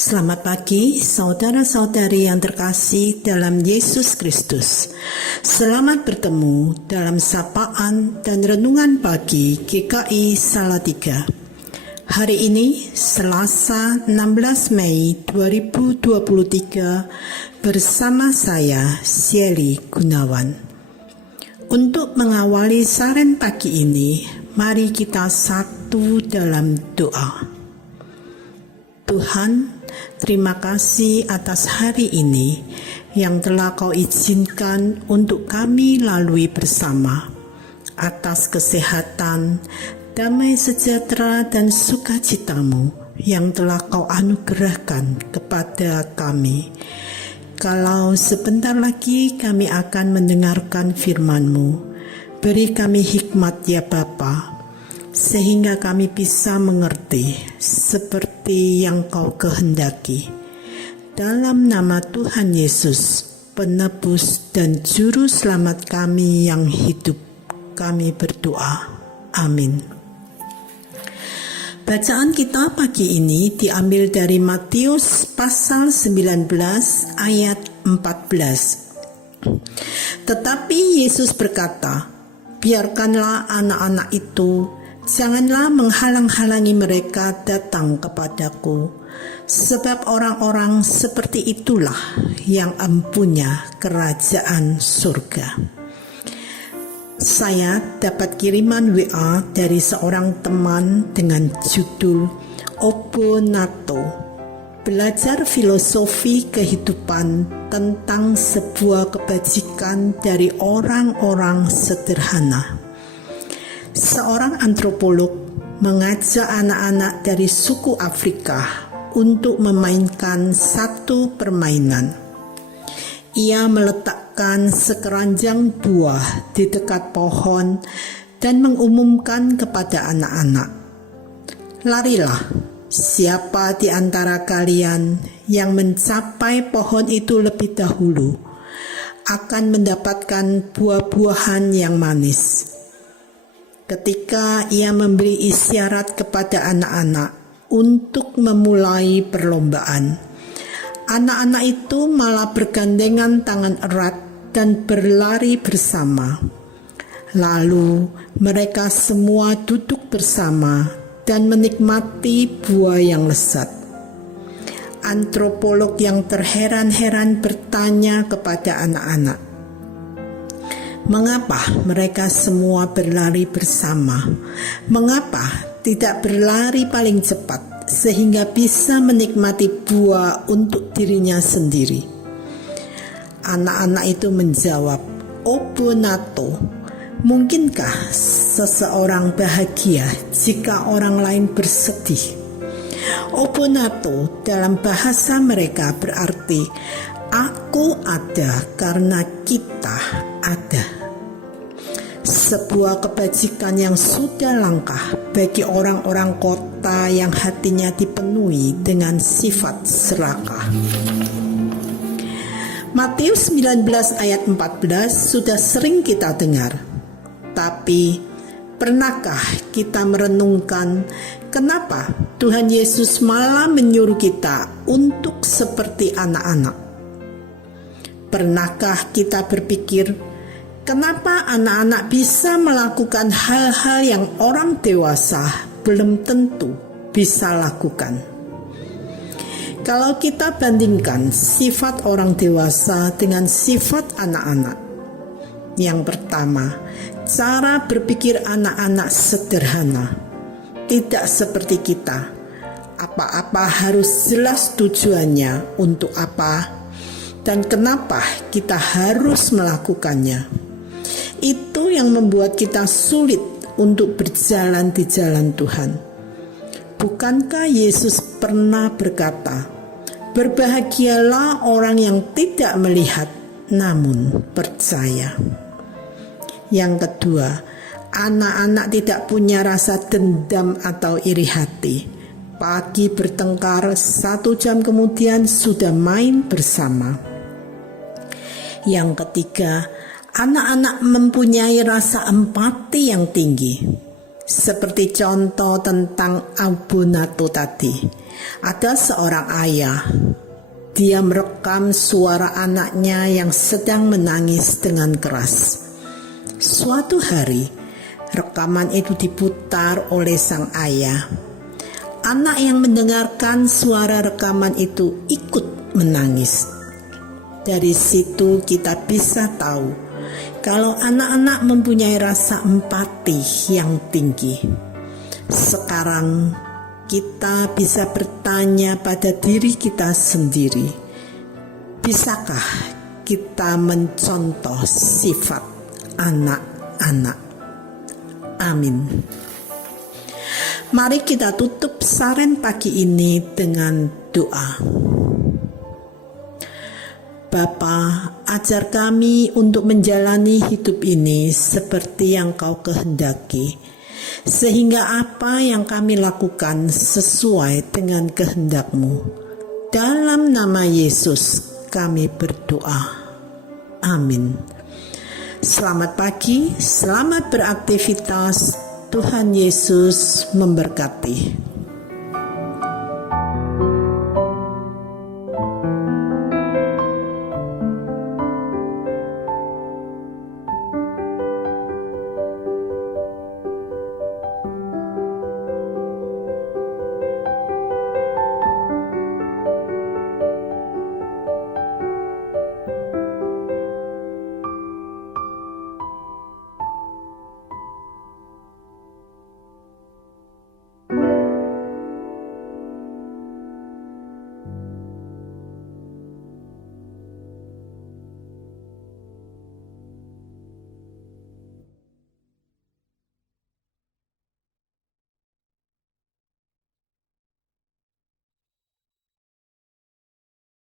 Selamat pagi, saudara-saudari yang terkasih dalam Yesus Kristus. Selamat bertemu dalam sapaan dan renungan pagi GKI Salatiga. Hari ini, Selasa 16 Mei 2023, bersama saya, Shelly Gunawan. Untuk mengawali saran pagi ini, mari kita satu dalam doa. Tuhan, terima kasih atas hari ini yang telah Kau izinkan untuk kami lalui bersama, atas kesehatan, damai sejahtera dan sukacitamu yang telah Kau anugerahkan kepada kami. Kalau sebentar lagi kami akan mendengarkan firman-Mu, beri kami hikmat ya Bapa, sehingga kami bisa mengerti seperti yang Kau kehendaki. Dalam nama Tuhan Yesus, penebus dan juru selamat kami yang hidup, kami berdoa. Amin. Bacaan kita pagi ini diambil dari Matius pasal 19 ayat 14. Tetapi Yesus berkata, "Biarkanlah anak-anak itu, janganlah menghalang-halangi mereka datang kepadaku, sebab orang-orang seperti itulah yang empunya kerajaan surga." Saya dapat kiriman WA dari seorang teman dengan judul Obonato, belajar filosofi kehidupan tentang sebuah kebajikan dari orang-orang sederhana. Seorang antropolog mengajak anak-anak dari suku Afrika untuk memainkan satu permainan. Ia meletakkan sekeranjang buah di dekat pohon dan mengumumkan kepada anak-anak, "Larilah, siapa di antara kalian yang mencapai pohon itu lebih dahulu akan mendapatkan buah-buahan yang manis." Ketika ia memberi isyarat kepada anak-anak untuk memulai perlombaan, anak-anak itu malah bergandengan tangan erat dan berlari bersama. Lalu mereka semua duduk bersama dan menikmati buah yang lezat. Antropolog yang terheran-heran bertanya kepada anak-anak, "Mengapa mereka semua berlari bersama? Mengapa tidak berlari paling cepat sehingga bisa menikmati buah untuk dirinya sendiri?" Anak-anak itu menjawab, "Obonato, mungkinkah seseorang bahagia jika orang lain bersedih?" Obonato dalam bahasa mereka berarti "aku ada karena kita ada". Sebuah kebajikan yang sudah langka bagi orang-orang kota yang hatinya dipenuhi dengan sifat serakah. Matius 19 ayat 14 sudah sering kita dengar. Tapi pernahkah kita merenungkan kenapa Tuhan Yesus malah menyuruh kita untuk seperti anak-anak? Pernahkah kita berpikir, kenapa anak-anak bisa melakukan hal-hal yang orang dewasa belum tentu bisa lakukan? Kalau kita bandingkan sifat orang dewasa dengan sifat anak-anak, yang pertama, cara berpikir anak-anak sederhana, tidak seperti kita. Apa-apa harus jelas tujuannya, untuk apa, dan kenapa kita harus melakukannya. Itu yang membuat kita sulit untuk berjalan di jalan Tuhan. Bukankah Yesus pernah berkata, "Berbahagialah orang yang tidak melihat namun percaya"? Yang kedua, anak-anak tidak punya rasa dendam atau iri hati. Pagi bertengkar, 1 jam kemudian sudah main bersama. Yang ketiga, anak-anak mempunyai rasa empati yang tinggi. Seperti contoh tentang Obonato tadi. ada seorang ayah. Dia merekam suara anaknya yang sedang menangis dengan keras. Suatu hari, rekaman itu diputar oleh sang ayah. Anak yang mendengarkan suara rekaman itu ikut menangis. Dari situ kita bisa tahu kalau anak-anak mempunyai rasa empati yang tinggi. Sekarang kita bisa bertanya pada diri kita sendiri, bisakah kita mencontoh sifat anak-anak? Amin. Mari kita tutup Saren pagi ini dengan doa. Bapa, ajar kami untuk menjalani hidup ini seperti yang Kau kehendaki, sehingga apa yang kami lakukan sesuai dengan kehendak-Mu. Dalam nama Yesus kami berdoa. Amin. Selamat pagi, selamat beraktivitas. Tuhan Yesus memberkati.